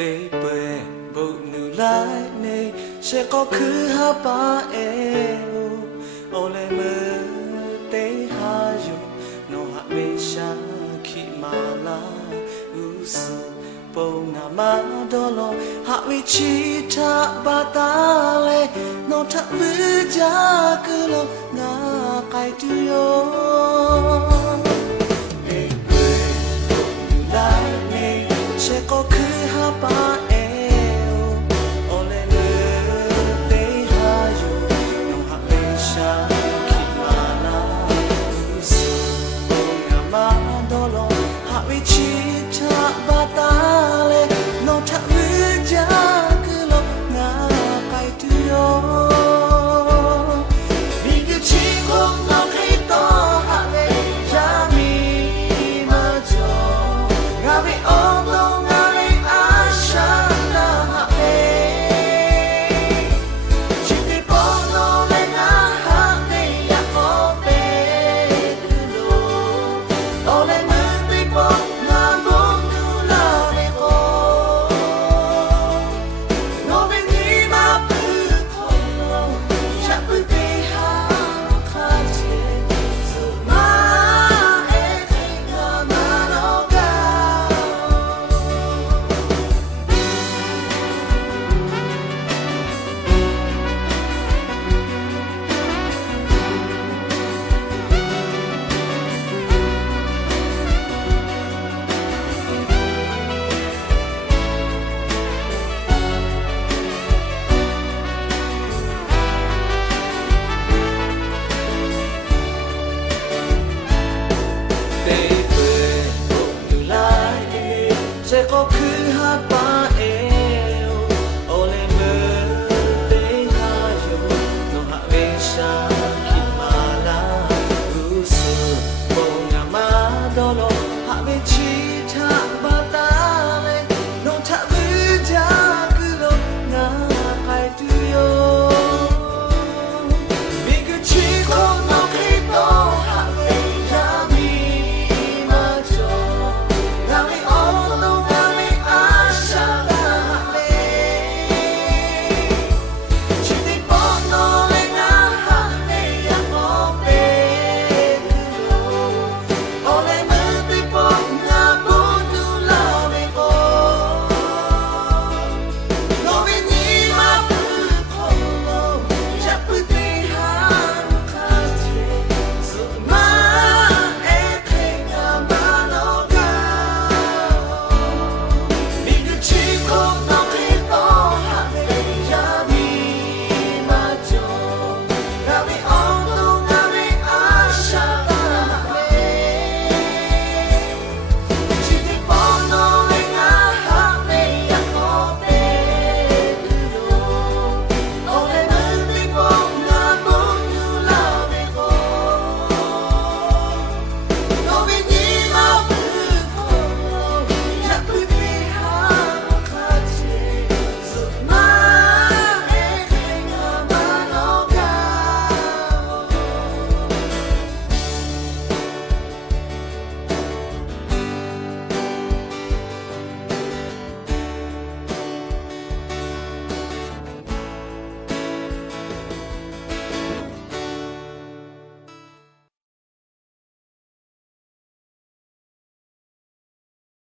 တေပွဲဘုံနူလိုက်နေရှေကောခုဟာပါအေအိုလေမတေဟာယုနောဟာမေရှာခိမာလာဥစပုံနာမဒေါ်လောဟာဝီချီတာဘာတာလေနောထဝီကြကလောငါကိုက်တူယောก็คือหาปาเอวโอเลเลเตหาอยู่น้องหาเมชาคิมาลาสุโองามาดอลหาวิชิตาบาตาเลน้องทะวิจากึลงาไปตุโยมีกึชิคงน้องให้ต่อหาเวยามีมาจองาบิโอก็คือ